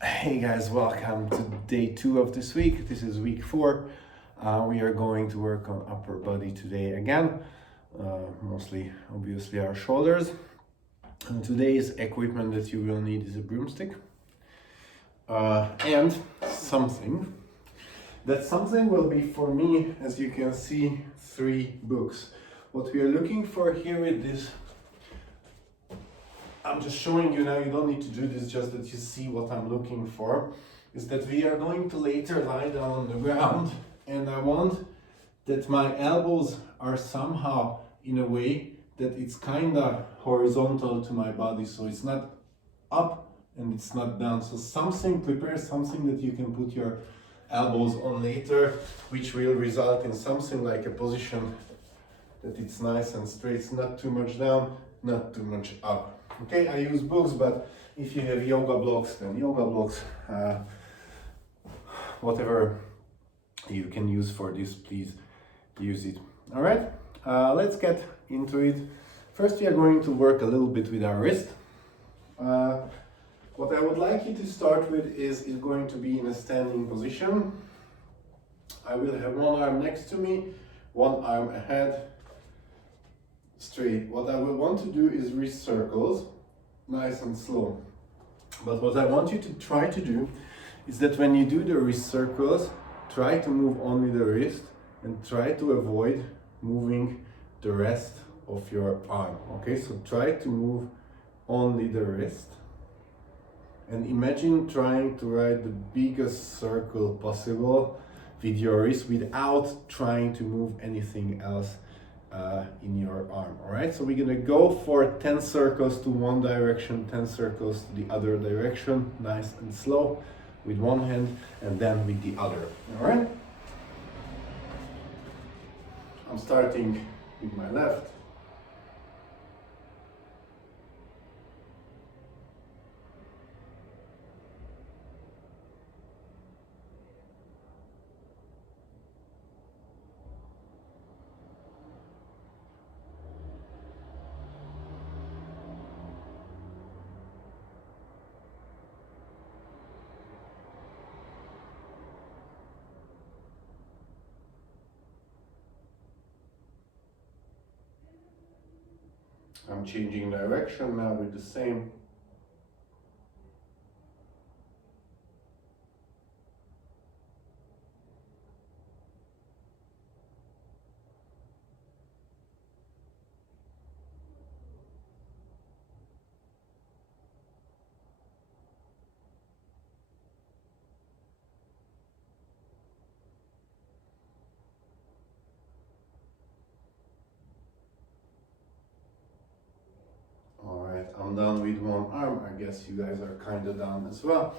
Hey guys, welcome to day 2 of this week. This is week 4. We are going to work on upper body today again, mostly obviously our shoulders. And today's equipment that you will need is a broomstick and something. That something will be, for me, as you can see, 3 books. What we are looking for here with this, I'm just showing you now, you don't need to do this, just that you see what I'm looking for, is that we are going to later lie down on the ground, and I want that my elbows are somehow in a way that it's kinda horizontal to my body, so it's not up and it's not down. So prepare something that you can put your elbows on later, which will result in something like a position that it's nice and straight, it's not too much down, not too much up. Okay, I use books, but if you have yoga blocks, then yoga blocks, whatever you can use for this, please use it. All right, let's get into it. First, we are going to work a little bit with our wrist. What I would like you to start with is going to be in a standing position. I will have one arm next to me, one arm ahead, straight. What I will want to do is wrist circles, nice and slow. But what I want you to try to do is that when you do the wrist circles, try to move only the wrist and try to avoid moving the rest of your arm. Okay, so try to move only the wrist. And imagine trying to write the biggest circle possible with your wrist without trying to move anything else in your arm. All right, so we're gonna go for 10 circles to one direction, 10 circles to the other direction, nice and slow with one hand and then with the other. All right, I'm starting with my left. I'm changing direction now with the same. I'm done with one arm. I guess you guys are kind of done as well.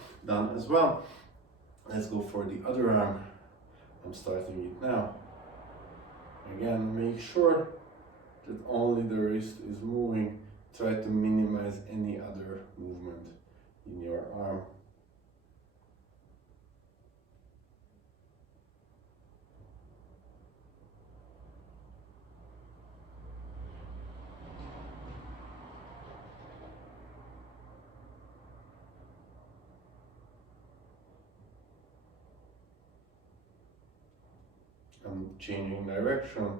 Let's go for the other arm. I'm starting it now. Again, make sure that only the wrist is moving. Try to minimize any other movement in your arm. I'm changing direction.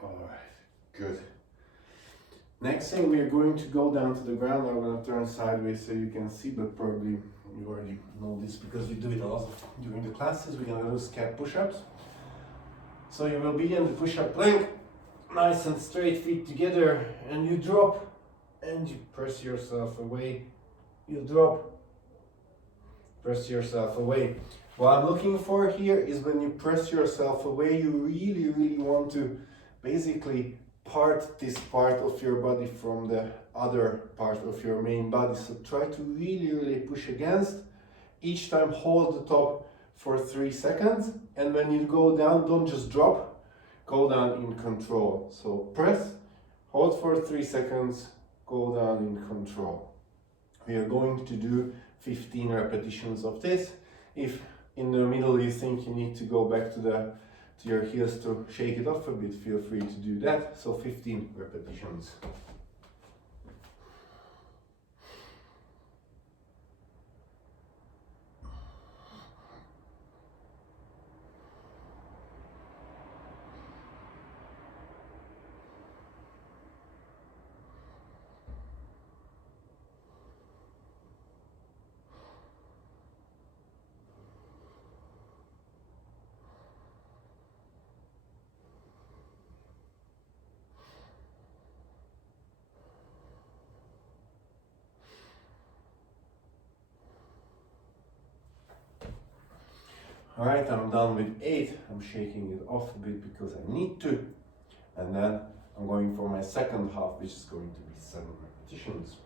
All right, good. Next thing, we are going to go down to the ground. I'm going to turn sideways so you can see, but probably you already know this because we do it a lot during the classes. We're going to do Scat Push-Ups. So you will be in the push-up plank, nice and straight, feet together, and you drop and you press yourself away. You drop, press yourself away. What I'm looking for here is when you press yourself away, you really want to basically part this part of your body from the other part of your main body. So try to really push against. Each time hold the top for 3 seconds, and when you go down, don't just drop, go down in control. So press, hold for 3 seconds, go down in control. We are going to do 15 repetitions of this. If in the middle you think you need to go back to your heels to shake it off a bit, feel free to do that. So 15 repetitions. Alright, I'm done with 8. I'm shaking it off a bit because I need to. And then I'm going for my second half, which is going to be 7 repetitions.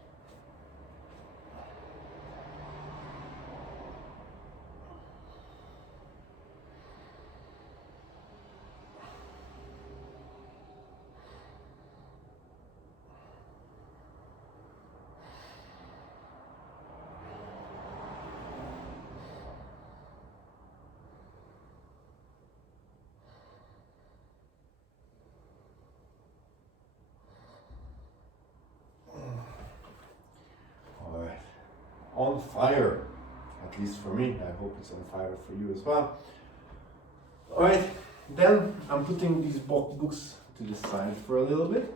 On fire, at least for me. I hope it's on fire for you as well. Alright, then I'm putting these books to the side for a little bit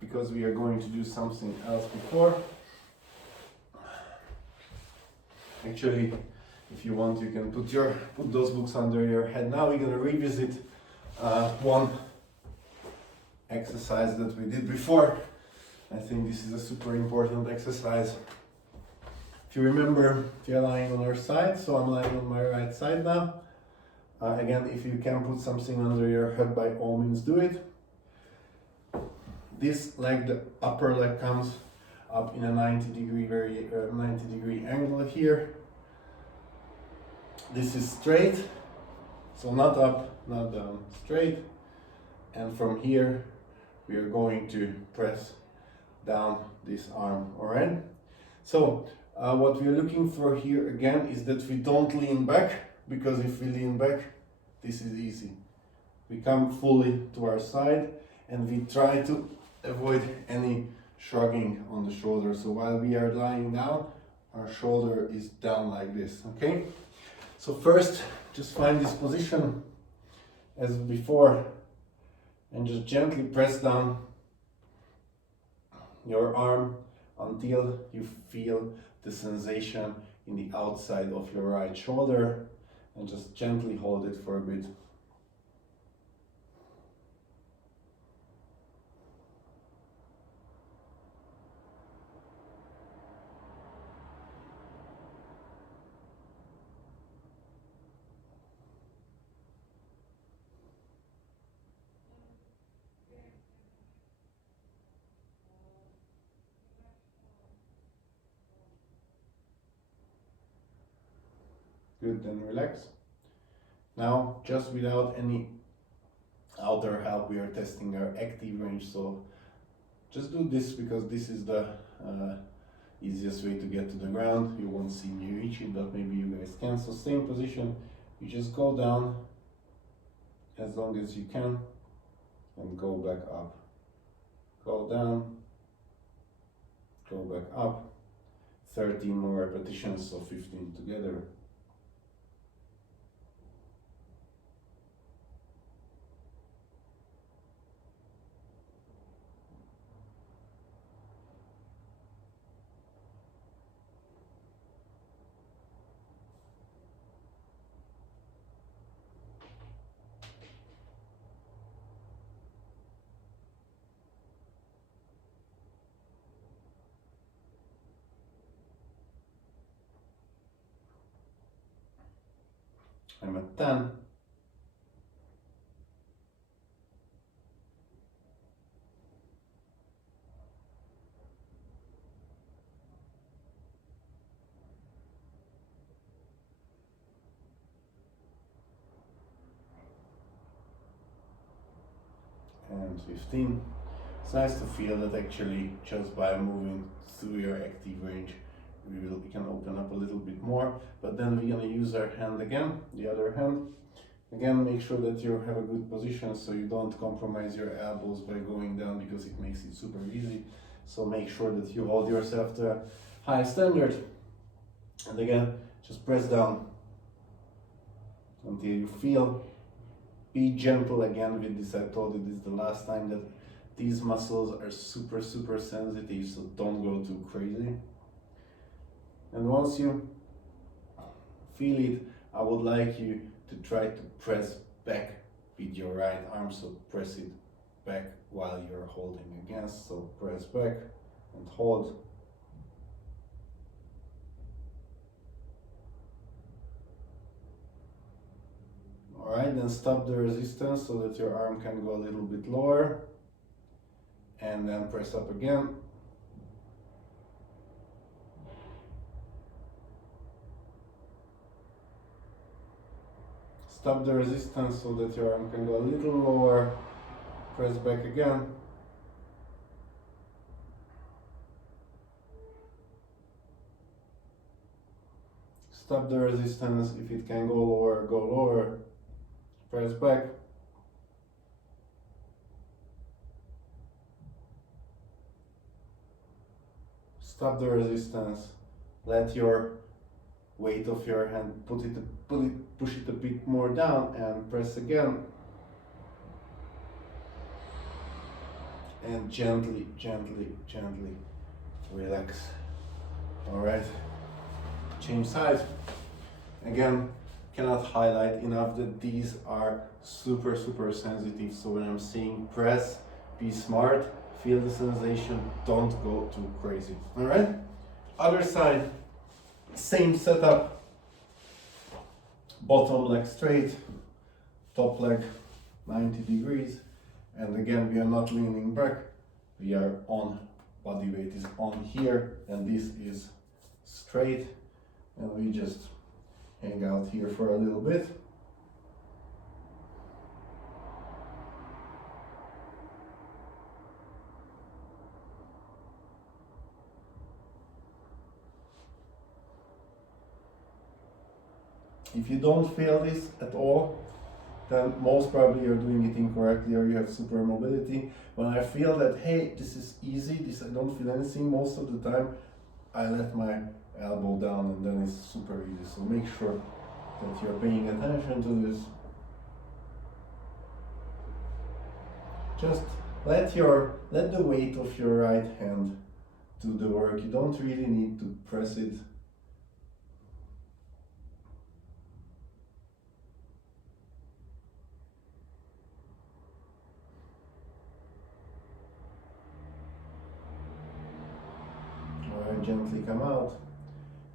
because we are going to do something else before. Actually, if you want, you can put those books under your head. Now we're going to revisit one exercise that we did before. I think this is a super important exercise. If you remember, if you're lying on your side, so I'm lying on my right side now. Again, if you can put something under your head, by all means do it. This leg, the upper leg, comes up in a 90-degree angle here. This is straight, so not up, not down, straight. And from here, we are going to press down this arm, alright? So, what we're looking for here again is that we don't lean back, because if we lean back, this is easy. We come fully to our side and we try to avoid any shrugging on the shoulder. So while we are lying down, our shoulder is down like this, okay? So first, just find this position as before and just gently press down your arm until you feel the sensation in the outside of your right shoulder, and just gently hold it for a bit. Good, then relax. Now, just without any outer help, we are testing our active range. So just do this because this is the easiest way to get to the ground. You won't see me reach it, but maybe you guys can. So same position, you just go down as long as you can and go back up. Go down, go back up. 13 more repetitions, so 15 together. I'm at 10. and 15. It's nice to feel that actually just by moving through your active range we can open up a little bit more, but then we're gonna use our hand again, the other hand. Again, make sure that you have a good position so you don't compromise your elbows by going down, because it makes it super easy. So make sure that you hold yourself to a high standard. And again, just press down until you feel. Be gentle again with this. I told you this is the last time that these muscles are super sensitive, so don't go too crazy. And once you feel it, I would like you to try to press back with your right arm, so press it back while you're holding against, so press back and hold. Alright, then stop the resistance so that your arm can go a little bit lower, and then press up again. Stop the resistance so that your arm can go a little lower, press back again. Stop the resistance, if it can go lower, press back. Stop the resistance, let your weight of your hand push it a bit more down and press again. And gently relax. Alright, change sides. Again, cannot highlight enough that these are super sensitive, so when I'm saying press, be smart, feel the sensation, don't go too crazy. Alright, other side, same setup, bottom leg straight, top leg 90 degrees, and again we are not leaning back, we are on, body weight is on here, and this is straight, and we just hang out here for a little bit. If you don't feel this at all, then most probably you're doing it incorrectly or you have super mobility. When I feel that, hey, this is easy, this I don't feel anything, most of the time I let my elbow down and then it's super easy. So make sure that you're paying attention to this. Just let the weight of your right hand do the work. You don't really need to press it. Alright, gently come out,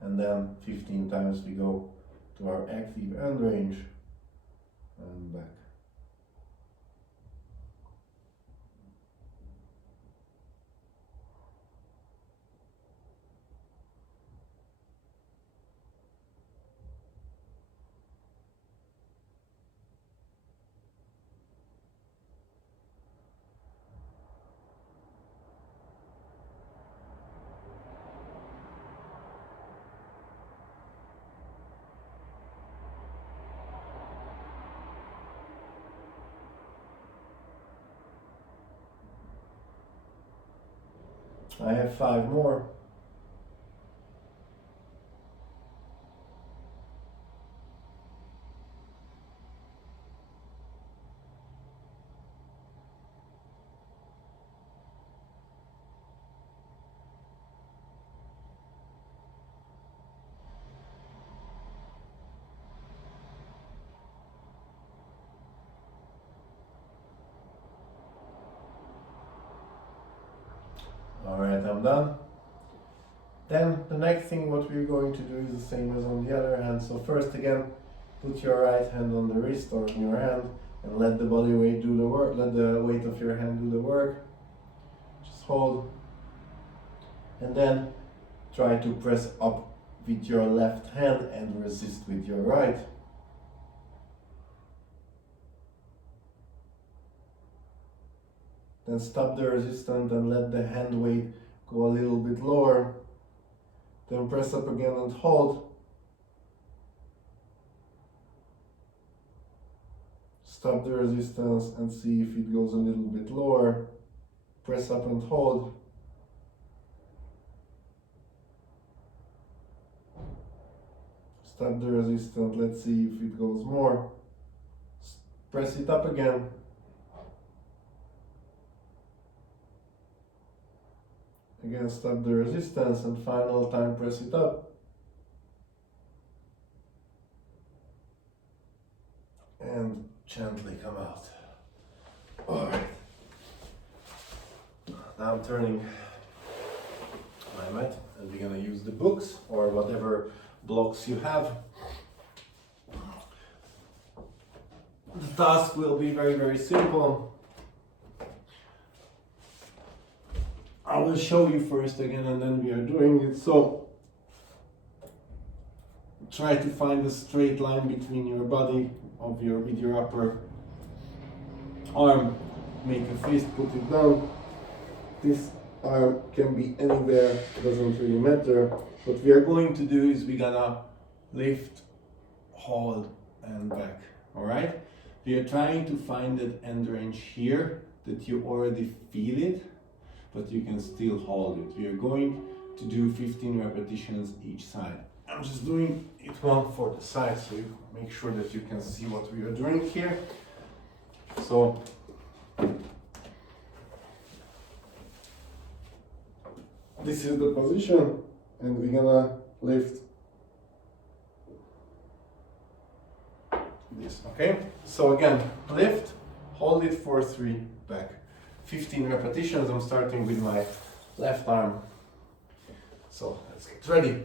and then 15 times we go to our active end range and back. I have 5 more. Alright, I'm done. Then the next thing what we're going to do is the same as on the other hand. So first again, put your right hand on the wrist or in your hand and let the body weight do the work, let the weight of your hand do the work. Just hold. And then try to press up with your left hand and resist with your right. Then stop the resistance and let the hand weight go a little bit lower. Then press up again and hold. Stop the resistance and see if it goes a little bit lower. Press up and hold. Stop the resistance, let's see if it goes more. Press it up again. Again, stop the resistance and final time press it up. And gently come out. Alright. Now I'm turning my mat and we're gonna use the books or whatever blocks you have. The task will be very, very simple. I will show you first again and then we are doing it. So try to find a straight line between your body with your upper arm. Make a fist, put it down. This arm can be anywhere, doesn't really matter. What we are going to do is we're gonna lift, hold and back, all right? We are trying to find that end range here that you already feel it, but you can still hold it. We are going to do 15 repetitions each side. I'm just doing it one for the side so you make sure that you can see what we are doing here. So this is the position and we're gonna lift this, okay? So again, lift, hold it for 3, back. 15 repetitions, I'm starting with my left arm. So let's get ready.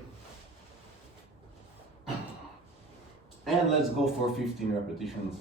And let's go for 15 repetitions.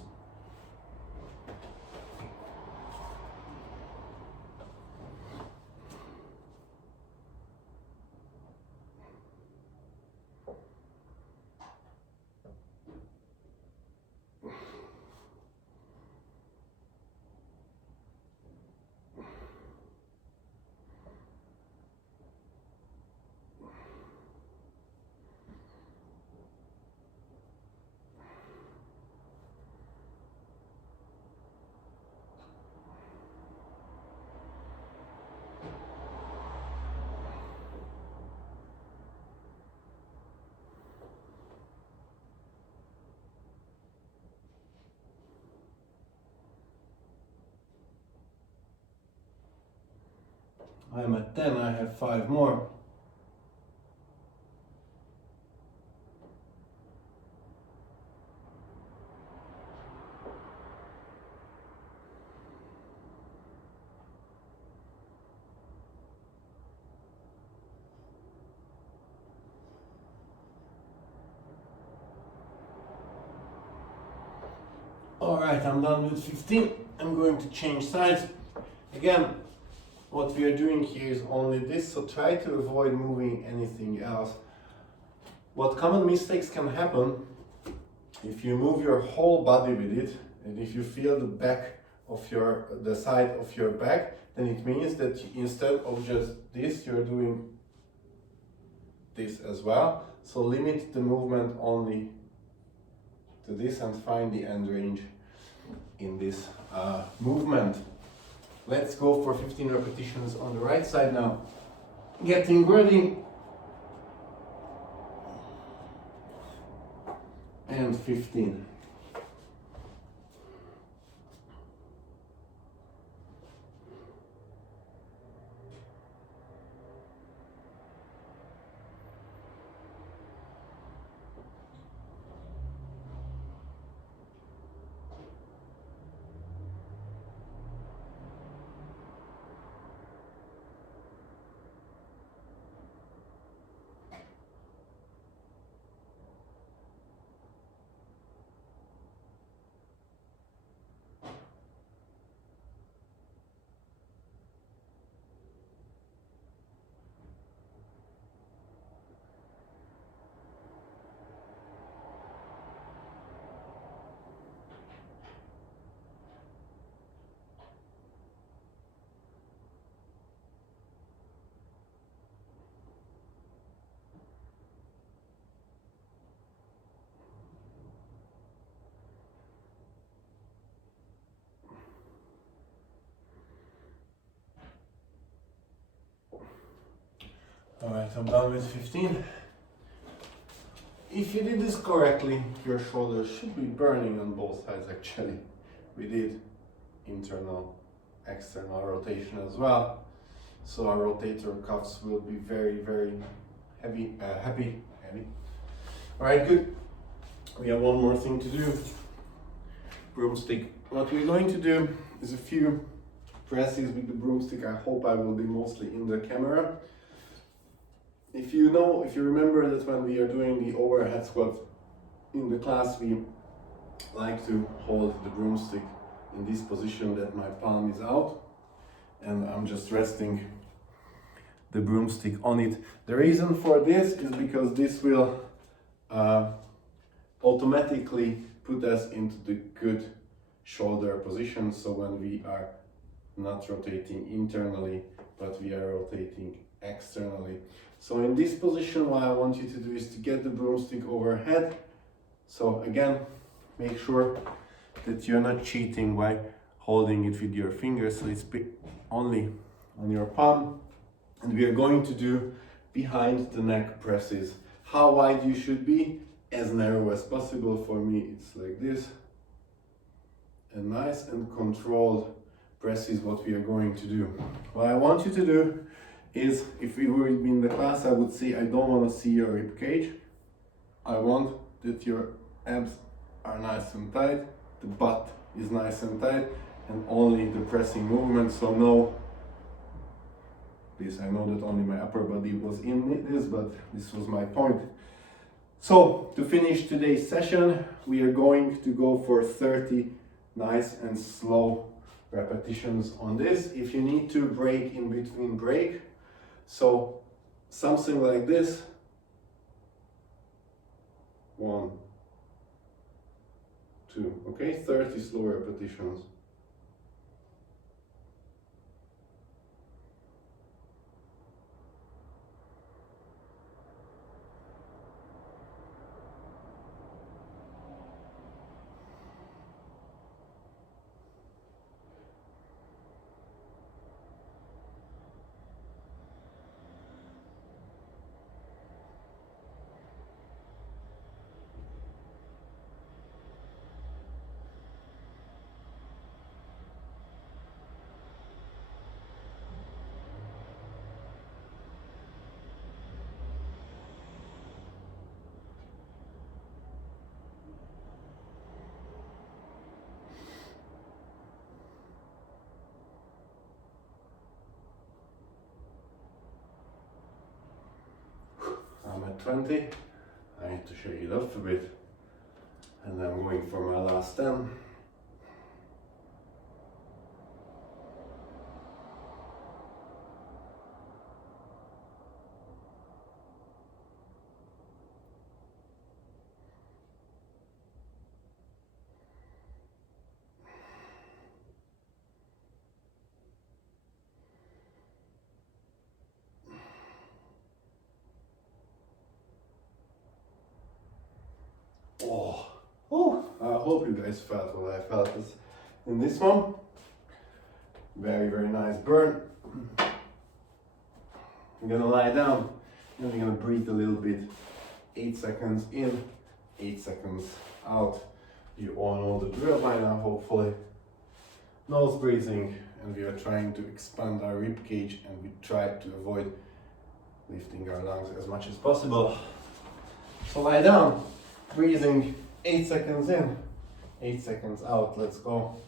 I'm at 10, I have 5 more. Alright, I'm done with 15. I'm going to change sides. Again, what we are doing here is only this, so try to avoid moving anything else. What common mistakes can happen if you move your whole body with it, and if you feel the back of the side of your back, then it means that instead of just this, you're doing this as well. So limit the movement only to this and find the end range in this movement. Let's go for 15 repetitions on the right side now. Getting ready. And 15. Alright, I'm done with 15. If you did this correctly, your shoulders should be burning on both sides actually. We did internal, external rotation as well. So our rotator cuffs will be very, very heavy. Alright, good. We have one more thing to do. Broomstick. What we're going to do is a few presses with the broomstick. I hope I will be mostly in the camera. If you remember that when we are doing the overhead squat in the class, we like to hold the broomstick in this position that my palm is out and I'm just resting the broomstick on it. The reason for this is because this will automatically put us into the good shoulder position, so when we are not rotating internally but we are rotating externally. So in this position, what I want you to do is to get the broomstick overhead. So again, make sure that you're not cheating by holding it with your fingers, so it's only on your palm. And we are going to do behind the neck presses. How wide you should be? As narrow as possible. For me, it's like this. And nice and controlled press is what we are going to do. What I want you to do is, if we were in the class, I would say I don't want to see your rib cage. I want that your abs are nice and tight, the butt is nice and tight, and only the pressing movement. So no this, I know that only my upper body was in this, but this was my point. So to finish today's session, we are going to go for 30 nice and slow repetitions on this. If you need to break in between, break. So something like this. 1, 2, okay, 30 slow repetitions. I'm at 20. I need to shake it off a bit. And I'm going for my last 10. I hope you guys felt what I felt in this one. Very, very nice burn. I'm gonna lie down and we're gonna breathe a little bit. 8 seconds in, 8 seconds out. You all know the drill by now, hopefully. Nose breathing, and we are trying to expand our rib cage, and we try to avoid lifting our lungs as much as possible. So lie down, breathing 8 seconds in, 8 seconds out. Let's go.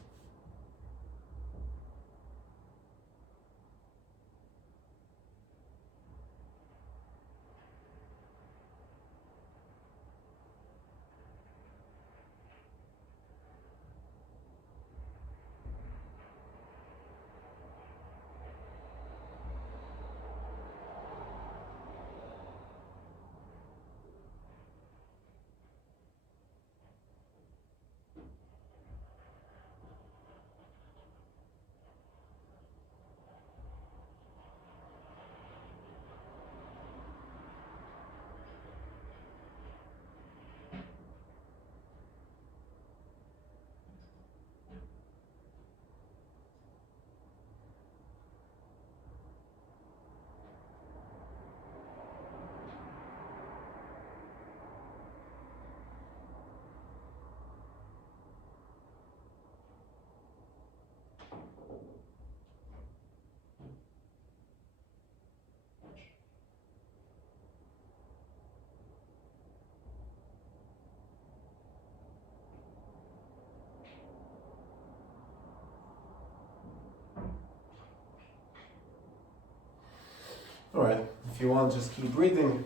Alright, if you want, just keep reading.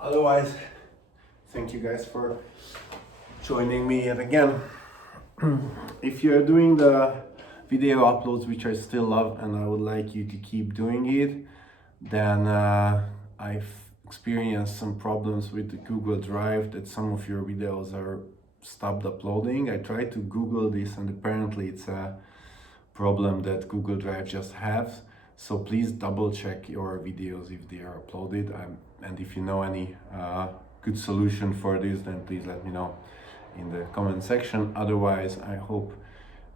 Otherwise, thank you guys for joining me yet again. If you're doing the video uploads, which I still love and I would like you to keep doing it, then I've experienced some problems with the Google Drive, that some of your videos are stopped uploading. I tried to Google this and apparently it's a problem that Google Drive just has. So please double check your videos if they are uploaded, and if you know any good solution for this, then please let me know in the comment section. Otherwise, I hope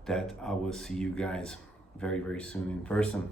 that I will see you guys very, very soon in person.